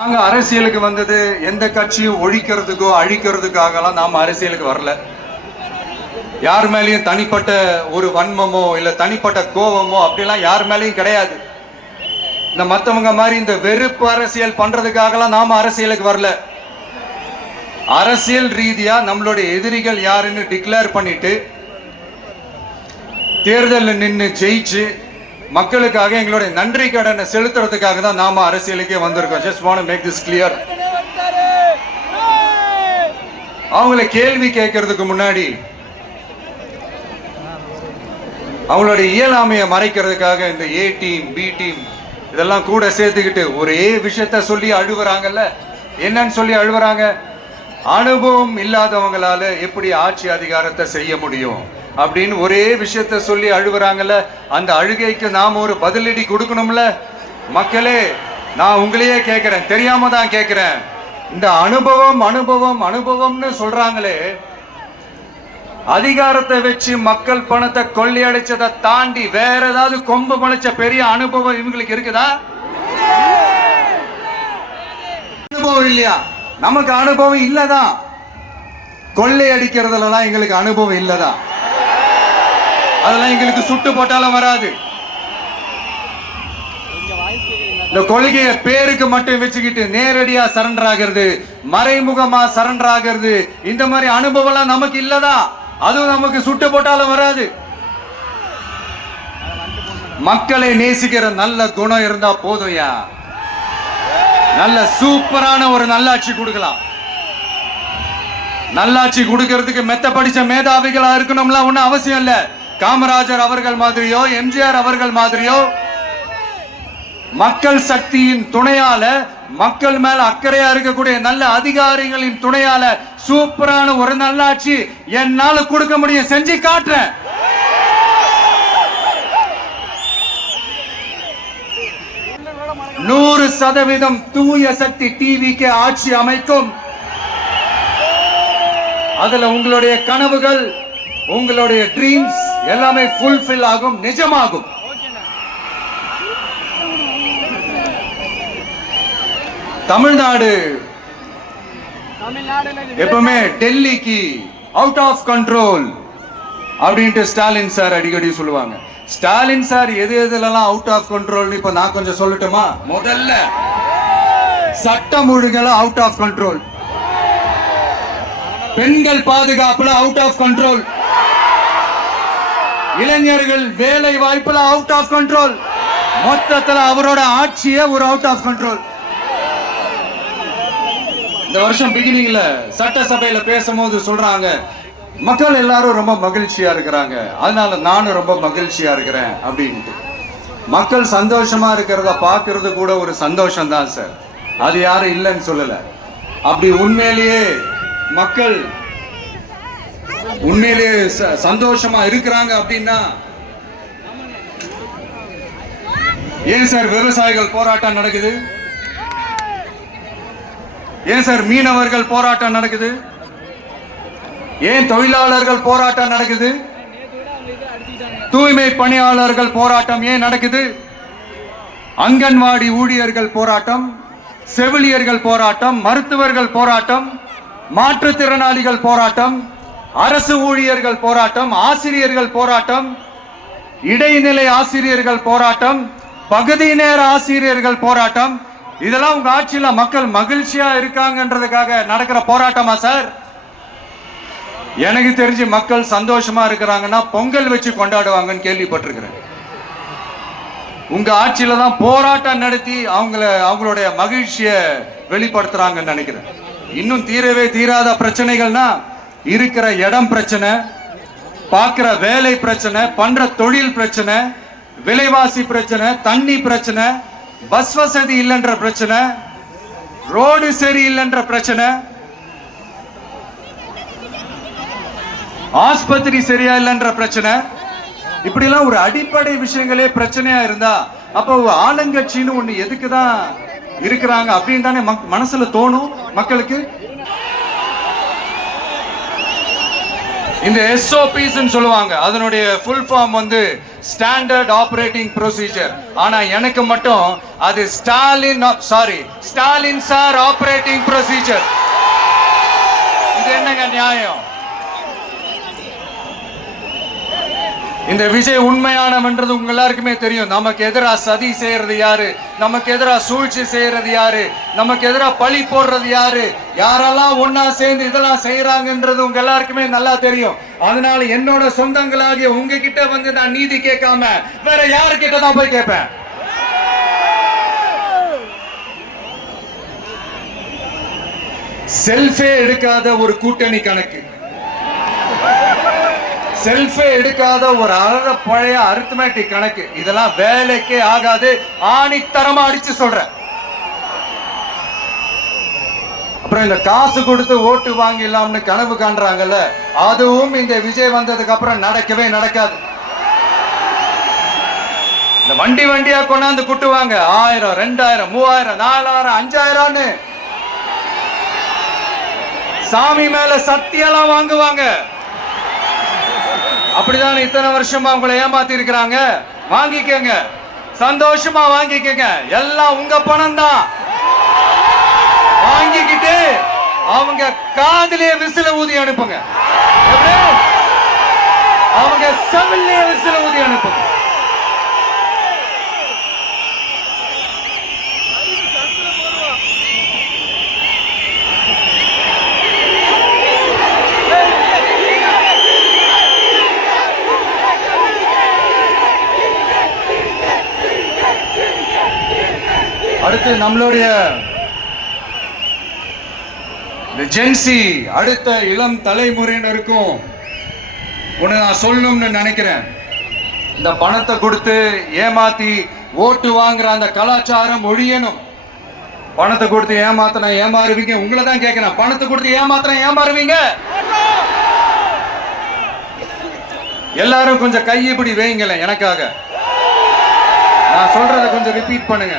நாங்க அரசியலுக்கு வந்தது எந்த கட்சியும் ஒழிக்கிறதுக்கோ அழிக்கிறதுக்காகலாம் நாம அரசியலுக்கு வரல. யார் மேலேயும் தனிப்பட்ட ஒரு வன்மமோ இல்ல தனிப்பட்ட கோபமோ அப்படிலாம் யார் மேலேயும் கிடையாது. இந்த மத்தவங்க மாதிரி இந்த வெறுப்பு அரசியல் பண்றதுக்காகலாம் நாம அரசியலுக்கு வரல. அரசியல் ரீதியா நம்மளுடைய எதிரிகள் யாருன்னு டிக்ளேர் பண்ணிட்டு தேர்தலில் நின்று ஜெயிச்சு மக்களுக்காக எங்களுடைய நன்றி கடனை செலுத்துறதுக்காக தான் நாம அரசியலுக்கே வந்திருக்கோம். Just want to make this clear. அவங்கள கேள்வி கேட்கறதுக்கு முன்னாடி அவங்களுடைய இயலாமையை மறைக்கிறதுக்காக இந்த ஏ டீம் பி டீம் இதெல்லாம் கூட சேர்த்துக்கிட்டு ஒரே விஷயத்த சொல்லி அழுவுறாங்கல்ல. என்னன்னு சொல்லி அழுவுறாங்க? அனுபவம் இல்லாதவங்களால எப்படி ஆட்சி அதிகாரத்தை செய்ய முடியும் அப்படின்னு ஒரே விஷயத்த சொல்லி அழுவுறாங்கல்ல. அந்த அழுகைக்கு நாம ஒரு பதிலடி கொடுக்கணும்ல. மக்களே, நான் உங்களையே கேட்கிறேன், தெரியாம தான் கேட்கிறேன். இந்த அனுபவம் அனுபவம் அனுபவம்னு சொல்றாங்களே, அதிகாரத்தை வச்சு மக்கள் பணத்தை கொள்ளையடிச்சதை தாண்டி வேற ஏதாவது கொம்பு முளைச்ச பெரிய அனுபவம் இவங்களுக்கு இருக்குதா? அனுபவம் இல்லையா? நமக்கு அனுபவம் இல்லதான். கொள்ளையடிக்கிறதுலாம் எங்களுக்கு அனுபவம் இல்லதான். அதெல்லாம் எங்களுக்கு சுட்டு போட்டாலும் வராது. இந்த கொள்கையை பேருக்கு மட்டும் வச்சுக்கிட்டு நேரடியா சரண்டர் ஆகிறது, மறைமுகமா சரண்டர் ஆகிறது, இந்த மாதிரி அனுபவம் நமக்கு இல்லதா? அதுவும் நமக்கு சுட்டு போட்டாலும் வராது. மக்களை நேசிக்கிற நல்ல குணம் இருந்தா போதும்யா. நல்ல சூப்பரான ஒரு நல்லாட்சி கொடுக்கலாம். நல்லாட்சி கொடுக்கிறதுக்கு மெத்த படிச்ச மேதாவிகளா இருக்கணும்ல ஒன்னும் அவசியம் இல்ல. காமராஜர் அவர்கள் மாதிரியோ எம்ஜிஆர் அவர்கள் மாதிரியோ மக்கள் சக்தியின் துணையால, மக்கள் மேல அக்கறையா இருக்கக்கூடிய நல்ல அதிகாரிகளின் துணையால சூப்பரான ஒரு நல்லாட்சி என்னால கொடுக்க முடியும். செஞ்சு காட்டுறேன். நூறு சதவீதம் தூய சக்தி டிவிக்கு ஆட்சி அமைக்கும். அதுல உங்களுடைய கனவுகள், உங்களுடைய ட்ரீம்ஸ் எல்லாமே ஃபுல்ஃபில் ஆகும், நிஜமாகும். தமிழ்நாடு எப்பவுமே டெல்லிக்கு அவுட் ஆஃப் கண்ட்ரோல் அப்படின்ட்டு ஸ்டாலின் சார் அடிக்கடி சொல்லுவாங்க. ஸ்டாலின் சார் எது எதுலாம் அவுட் ஆஃப் கண்ட்ரோல் இப்ப நான் கொஞ்சம் சொல்லட்டுமா? முதல்ல சட்டம் ஒழுங்குல அவுட் ஆஃப் கண்ட்ரோல், பெண்கள் பாதுகாப்புல அவுட் ஆஃப் கண்ட்ரோல், இளைஞர்கள் வேலை வாய்ப்புல அவுட் ஆஃப் கண்ட்ரோல், மொத்தத்துல அவரோட ஆட்சியே ஒரு அவுட் ஆஃப் கண்ட்ரோல். இந்த வருஷம் பிகினிங்ல சட்டசபையில பேசும்போது சொல்றாங்க, மக்கள் எல்லாரும் ரொம்ப மகிழ்ச்சியா இருக்கிறாங்க, அதனால நானும் ரொம்ப மகிழ்ச்சியா இருக்கிறேன் அப்படின்ட்டு. மக்கள் சந்தோஷமா இருக்கிறத பாக்குறது கூட ஒரு சந்தோஷம் தான் சார். அது யாரும் இல்லைன்னு சொல்லல. அப்படி உண்மையிலேயே மக்கள் உண்மையிலேயே சந்தோஷமா இருக்கிறாங்க அப்படின்னா ஏன் சார் விவசாயிகள் போராட்டம் நடக்குது? ஏன் சார் மீனவர்கள் போராட்டம் நடக்குது? ஏன் தொழிலாளர்கள் போராட்டம் நடக்குது? தூய்மை பணியாளர்கள் போராட்டம் ஏன் நடக்குது? அங்கன்வாடி ஊழியர்கள் போராட்டம், செவிலியர்கள் போராட்டம், மருத்துவர்கள் போராட்டம், மாற்றுத்திறனாளிகள் போராட்டம், அரசு ஊழியர்கள் போராட்டம், ஆசிரியர்கள் போராட்டம், இடைநிலை ஆசிரியர்கள் போராட்டம், பகுதி நேர ஆசிரியர்கள் போராட்டம். இதெல்லாம் உங்க ஆட்சியில மக்கள் மகிழ்ச்சியா இருக்காங்கன்றதுக்காக நடக்கிற போராட்டமா சார்? எனக்கு தெரிஞ்சு மக்கள் சந்தோஷமா இருக்கிறாங்கன்னா பொங்கல் வச்சு கொண்டாடுவாங்கன்னு கேள்விப்பட்டிருக்கிறேன். உங்க ஆட்சியில தான் போராட்டம் நடத்தி அவங்களுடைய மகிழ்ச்சியை வெளிப்படுத்துறாங்கன்னு நினைக்கிறேன். இன்னும் தீரவே தீராத பிரச்சனைகள்னா இருக்கிற இடம் பிரச்சனை, பார்க்கிற வேலை பிரச்சனை, பண்ற தொழில் பிரச்சனை, விலைவாசி பிரச்சனை, தண்ணி பிரச்சனை, பஸ் வசதி இல்லைன்ற பிரச்சனை, ரோடு சரி இல்லைன்ற பிரச்சனை, ஆஸ்பத்திரி சரியா இல்லைன்ற பிரச்சனை. இப்படி எல்லாம் ஒரு அடிப்படை விஷயங்களே பிரச்சனையா இருந்தா அப்ப ஆளுங்கட்சின்னு ஒண்ணு எதுக்குதான் இருக்கிறாங்க அப்படின்னு தானே மனசுல தோணும் மக்களுக்கு. இந்த SOPs சொல்லுவாங்க, அதனுடைய ஃபுல் ஃபார்ம் வந்து ஸ்டாண்டர்ட் ஆபரேட்டிங் ப்ரொசீஜர். ஆனா எனக்கு மட்டும் அது ஸ்டாலின் சார் ஆபரேட்டிங் ப்ரொசீஜர். இது என்னங்க நியாயம்? இந்த விஜய் உண்மையானவன்றது உங்க எல்லாருக்குமே தெரியும். நமக்கு எதிராக சதி செய்யறது யாரு, நமக்கு எதிராக சூழ்ச்சி செய்யறது யாரு, நமக்கு எதிராக பழி போடுறது யாரு, யாரெல்லாம் ஒன்னா சேர்ந்து இதெல்லாம் செய்யறாங்கன்றது உங்க எல்லாருக்குமே நல்லா தெரியும். அதனால என்னோட சொந்தங்களாகிய உங்ககிட்ட வந்து நான் நீதி கேட்காம வேற யாருக்கிட்ட தான் போய் கேட்பேன். செல்ஃபே எடுக்காத ஒரு கூட்டணி கணக்கு, செல்ஃபே எடுக்காத ஒரு அழக பழைய அரித்மெட்டிக் கணக்கு, இதெல்லாம் வேலைக்கே ஆகாது. ஆணித்தரமா அடிச்சு சொல்றேன். அப்புறம் இந்த காசு கொடுத்து ஓட்டு வாங்கிடலாம்னு கனவு காண்றாங்கல்ல, அதுவும் இந்த விஜய் வந்ததுக்கு அப்புறம் நடக்கவே நடக்காது. இந்த வண்டியா கொண்டாந்து குட்டுவாங்க. 1000, 2000, 3000, 4000, 5000 சாமி மேல சத்தியெல்லாம் வாங்குவாங்க. அப்படிதான் இத்தனை வருஷமா உங்களை ஏமாத்தி இருக்கிறாங்க. வாங்கிக்கங்க, சந்தோஷமா வாங்கிக்கங்க. எல்லாம் உங்க பணம் தான். வாங்கிக்கிட்டு அவங்க காதிலே விசில ஊதி அனுப்புங்க. அவங்க செவிலே விசில ஊதி அனுப்புங்க. அடுத்து நம்மளுடைய ஜென்சி அடுத்த இளம் தலைமுறையினருக்கும் ஒன்று நான் சொல்லணும்னு நினைக்கிறேன். இந்த பணத்தை கொடுத்து ஏமாத்தி ஓட்டு வாங்குற அந்த கலாச்சாரம் ஒழியணும். பணத்தை கொடுத்து ஏமாத்தினா ஏமாறுவீங்க. உங்களை தான் கேட்கிறேன், பணத்தை கொடுத்து ஏமாத்தினா ஏமாறுவீங்க? எல்லாரும் கொஞ்சம் கை இப்படி வைங்களேன் எனக்காக. நான் சொல்றதை கொஞ்சம் ரிப்பீட் பண்ணுங்க.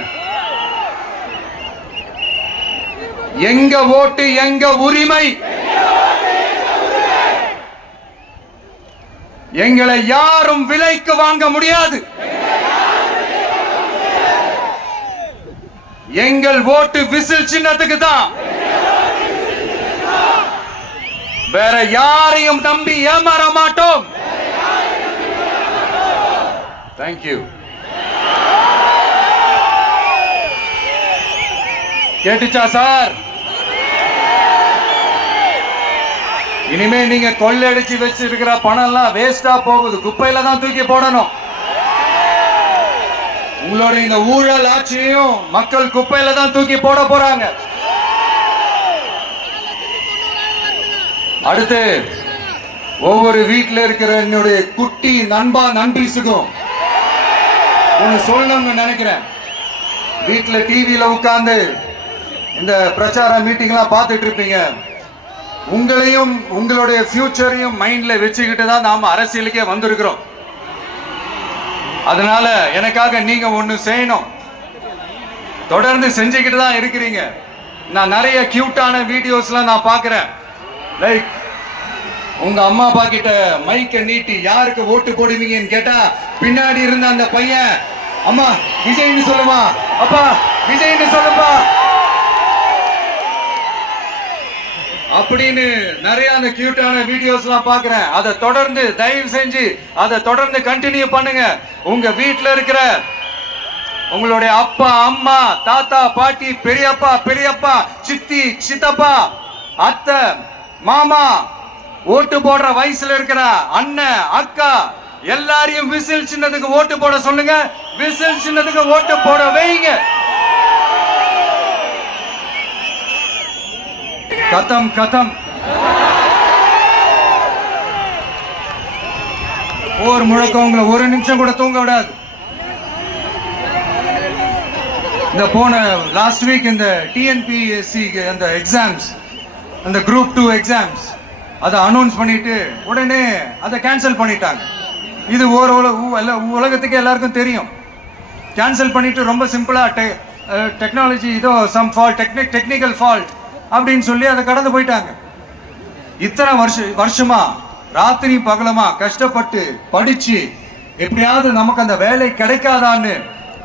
எங்க ஓட்டு எங்க உரிமை. எங்களை யாரும் விலைக்கு வாங்க முடியாது. எங்கள் ஓட்டு விசில் சின்னத்துக்கு தான். வேற யாரையும் நம்பி ஏமாற மாட்டோம். தேங்க்யூ. கேட்டுச்சா சார்? இனிமே நீங்க கொள்ளடிச்சு வச்சிருக்கிற பணம் எல்லாம் வேஸ்டா போகுது, குப்பையில தான் தூக்கி போடணும். உங்களோட இந்த ஊழல் ஆட்சியையும் மக்கள் குப்பையில தான் தூக்கி போட போறாங்க. அடுத்து ஒவ்வொரு வீட்டில் இருக்கிற என்னுடைய குட்டி நண்பா நண்பீசுக்கும் ஒன்னு சொல்லணும்னு நினைக்கிறேன். வீட்டுல டிவியில உட்கார்ந்து இந்த பிரச்சார மீட்டிங்லாம் பார்த்துட்டு இருப்பீங்க. உங்களையும் உங்களுடைய ஃபியூச்சரையும் மைண்ட்ல வச்சுக்கிட்டு தான் நாம அரசியலுக்கே வந்திருக்கிறோம். அதனால எனக்காக நீங்க ஒண்ணு செய்யணும். தொடர்ந்து செஞ்சுக்கிட்டு தான் இருக்கிறீங்க. நான் நிறைய கியூட்டான வீடியோஸ்லாம் நான் பார்க்கிறேன். லைக் உங்க அம்மா அப்பா கிட்ட மைக்க நீட்டி யாருக்கு ஓட்டு போடுவீங்கன்னு கேட்டா பின்னாடி இருந்த அந்த பையன், அம்மா விஜய்னு சொல்லுமா, அப்பா விஜய்னு சொல்லுப்பா அப்படின்னு நிறைய அந்த கியூட்டான வீடியோஸ் எல்லாம் பாக்குறேன். அதை தொடர்ந்து தயவு செஞ்சு அதை தொடர்ந்து கண்டினியூ பண்ணுங்க. உங்க வீட்டுல இருக்கிற உங்களுடைய அப்பா அம்மா தாத்தா பாட்டி பெரியப்பா பெரியப்பா சித்தி சித்தப்பா அத்தை மாமா ஓட்டு போடுற வயசுல இருக்கிற அண்ணன் அக்கா எல்லாரையும் விசில் சின்னத்துக்கு ஓட்டு போட சொல்லுங்க. விசில் சின்னத்துக்கு ஓட்டு போட வைங்க. கதம் கதம். ஒரு முழக்கம் உங்களை ஒரு நிமிஷம் கூட தூங்க விடாது. இந்த போன லாஸ்ட் வீக் இந்த டிஎன்பிஎஸ்சி அந்த எக்ஸாம்ஸ், அந்த குரூப் 2 எக்ஸாம்ஸ் அதை அனௌன்ஸ் பண்ணிட்டு உடனே அதை கேன்சல் பண்ணிட்டாங்க. இது உலகத்துக்கு எல்லாருக்கும் தெரியும். கேன்சல் பண்ணிட்டு ரொம்ப சிம்பிளா டெக்னாலஜி இதோ சம் ஃபால்ட், டெக்னிக்கல் ஃபால்ட் அப்படின்னு சொல்லி அதை கடந்து போயிட்டாங்க. இத்தனை வருஷமா ராத்திரி பகலமா கஷ்டப்பட்டு படிச்சு எப்படியாவது நமக்கு அந்த வேலை கிடைக்காதான்னு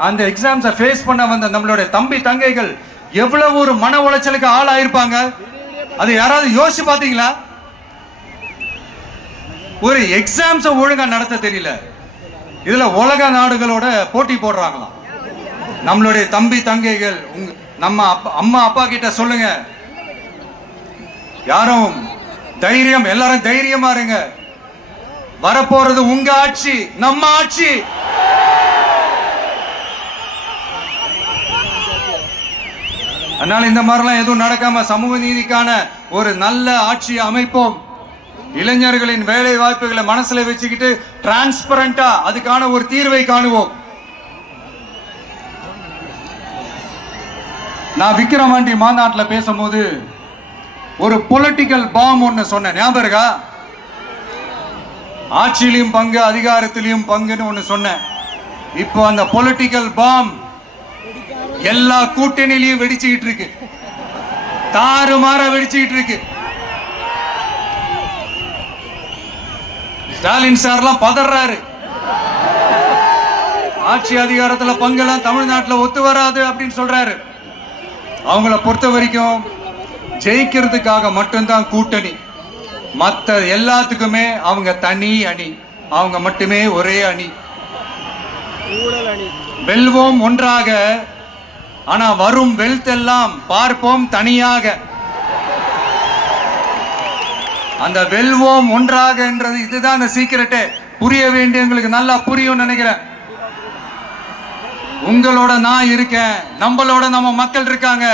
அந்த எக்ஸாம்ஸை ஃபேஸ் பண்ண வந்த நம்மளுடைய தம்பி தங்கைகள் எவ்வளவு ஒரு மன உளைச்சலுக்கு ஆளாயிருப்பாங்க. அது யாராவது யோசிச்சு பாத்தீங்களா? ஒரு எக்ஸாம்ஸை ஒழுங்கா நடத்த தெரியல, இதுல உலக நாடுகளோட போட்டி போடுறாங்களாம். நம்மளுடைய தம்பி தங்கைகள் நம்ம அம்மா அப்பா கிட்ட சொல்லுங்க, யாரும் தைரியம், எல்லாரும் தைரியமா இருங்க. வரப்போறது உங்க ஆட்சி, நம்ம ஆட்சி. அதனால இந்த மாதிரிலாம் எதுவும் நடக்காம சமூக நீதிக்கான ஒரு நல்ல ஆட்சியை அமைப்போம். இளைஞர்களின் வேலை வாய்ப்புகளை மனசுல வச்சுக்கிட்டு டிரான்ஸ்பரண்டா அதுக்கான ஒரு தீர்வை காணுவோம். நான் விக்கிரவாண்டி மாநாட்டில் பேசும்போது ஒரு பொலிட்டிக்கல் பாம் ஒன்னு சொன்னேன், ஞாபகம் இருக்கா? ஆட்சியிலையும் பங்கு, அதிகாரத்திலையும் பங்குன்னு ஒன்னு சொன்னேன். இப்போ அந்த பொலிட்டிக்கல் பாம் எல்லா கூட்டணியிலையும் வெடிச்சுக்கிட்டு இருக்கு, தாறுமாற வெடிச்சுக்கிட்டு இருக்கு. ஸ்டாலின் சார்லாம் பதறாரு, ஆட்சி அதிகாரத்துல பங்கெல்லாம் தமிழ்நாட்டில் ஒத்து வராது அப்படின்னு சொல்றாரு. அவங்கள பொறுத்த வரைக்கும் ஜெயிக்கிறதுக்காக மட்டும்தான் கூட்டணி, மற்ற எல்லாத்துக்குமே அவங்க தனி அணி, அவங்க மட்டுமே ஒரே அணி. வெல்வோம் ஒன்றாக, ஆனா வரும் வெல்த் எல்லாம் பார்ப்போம் தனியாக. அந்த வெல்வோம் ஒன்றாக என்றது இதுதான் அந்த சீக்கிரட்டே. புரிய வேண்டியவங்களுக்கு நல்லா புரியும் நினைக்கிறேன். உங்களோட நான் இருக்கேன், நம்மளோட நம்ம மக்கள் இருக்காங்க.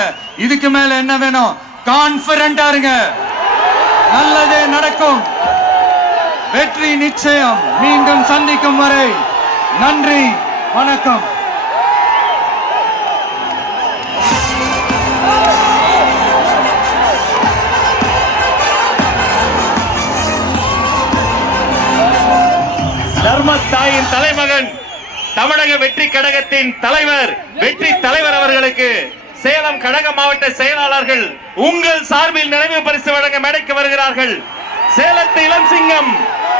இதுக்கு மேல என்ன வேணும்? கான்பிடென்டா இருங்க, நல்லதே நடக்கும், வெற்றி நிச்சயம். மீண்டும் சந்திக்கும் வரை நன்றி, வணக்கம். தர்மத்தாயின் தலைமகன், தமிழக வெற்றி கழகத்தின் தலைவர், வெற்றி தலைவர் அவர்களுக்கு சேலம் கழக மாவட்ட செயலாளர்கள் உங்கள் சார்பில் நினைவு பரிசு வழங்க மேடைக்கு வருகிறார்கள். சேலத்து இளம் சிங்கம்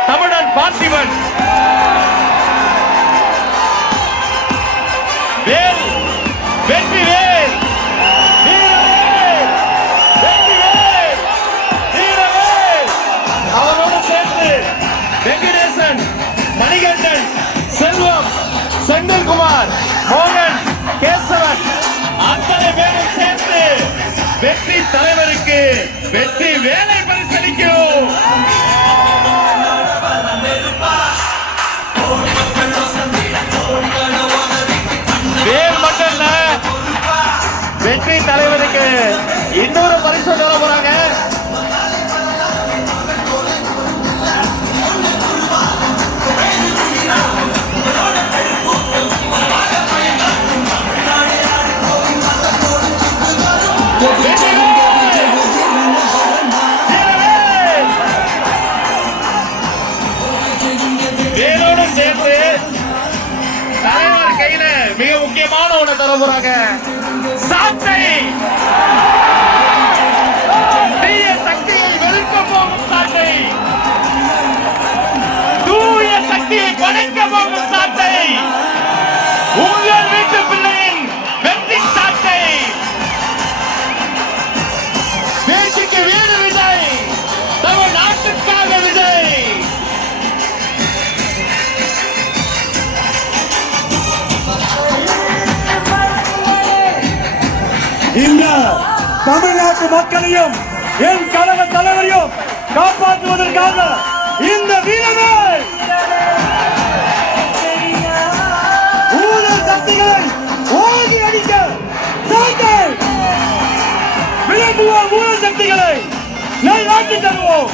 தமிழன் பார்த்திபன், வேல், வெற்றி வேல், வீரவேல், வெற்றி வேல், வீரவேல், அவரோடு சேர்த்து வெங்கடேசன், மணிகண்டன், செல்வம், செந்தில்குமார், மோகன், கேசவன், அத்தனை பேரும் சேர்த்து வெற்றி தலைவருக்கு வெற்றி வேலை பரிசளிக்கிறோம். வேல் மட்டும் இல்ல, வெற்றி தலைவருக்கு இன்னொரு பரிசு தர போறாங்க. வேலோடு சேர்த்து தலைவர் கையில மிக முக்கியமான ஒண்ணு தர போறாங்க. சாட்டை, தீய சக்தியை வெறுக்க போகும் சாட்டை, தூய சக்தியை படைக்க போகும் சாட்டை, உங்கள் வீட்டு பிள்ளையின் வெற்றி சாட்டை. வேட்சிக்கு வீடு விஜய், தமிழ்நாட்டுக்காக விஜய். இந்த தமிழ்நாட்டு மக்களையும் என் கழக தலைவரையும் காப்பாற்றுவதற்காக இந்த வீரர்கள் ஊழல் சக்திகளை ஓங்கி அடிக்க சாட்டை விளம்புவோம், ஊழல் சக்திகளை நாட்டி தருவோம்.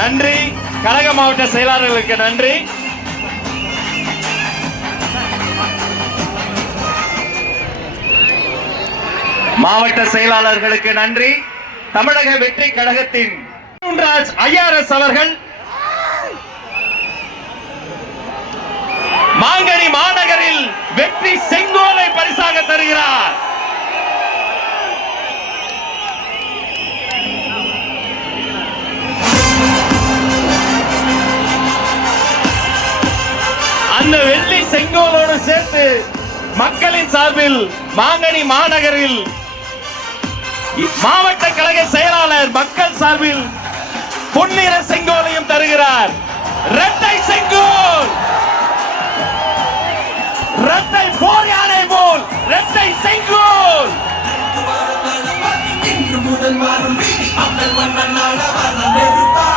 நன்றி, கழக மாவட்ட செயலாளர்களுக்கு நன்றி. மாவட்ட செயலாளர்களுக்கு நன்றி. தமிழக வெற்றி கழகத்தின் ஐஆர்எஸ் அவர்கள் மாங்கனி மாநகரில் வெற்றி செங்கோலை பரிசாக தருகிறார். செங்கோலோடு சேர்த்து மக்களின் சார்பில் மாங்கனி மாநகரில் மாவட்ட கழக செயலாளர் மக்கள் சார்பில் பொன்னிற செங்கோலையும் தருகிறார். இரட்டை செங்கோல், இரட்டை போர் யானை போல் இரட்டை செங்கோல். முதல் வாரம் மக்கள் மன்னன் நாட வர நெருப்பா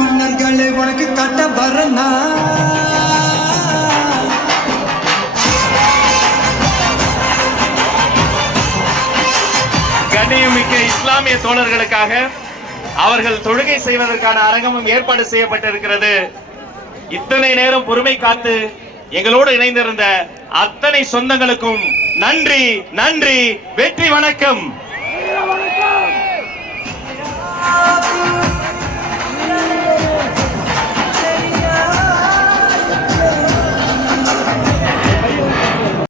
மன்னர்களை உனக்கு கட்ட வரனா. கண்ணியமிக்க இஸ்லாமிய தோழர்களுக்காக அவர்கள் தொழுகை செய்வதற்கான அரங்கமும் ஏற்பாடு செய்யப்பட்டிருக்கிறது. இத்தனை நேரம் பொறுமை காத்து எங்களோடு இணைந்திருந்த அத்தனை சொந்தங்களுக்கும் நன்றி, நன்றி, வெற்றி, வணக்கம்.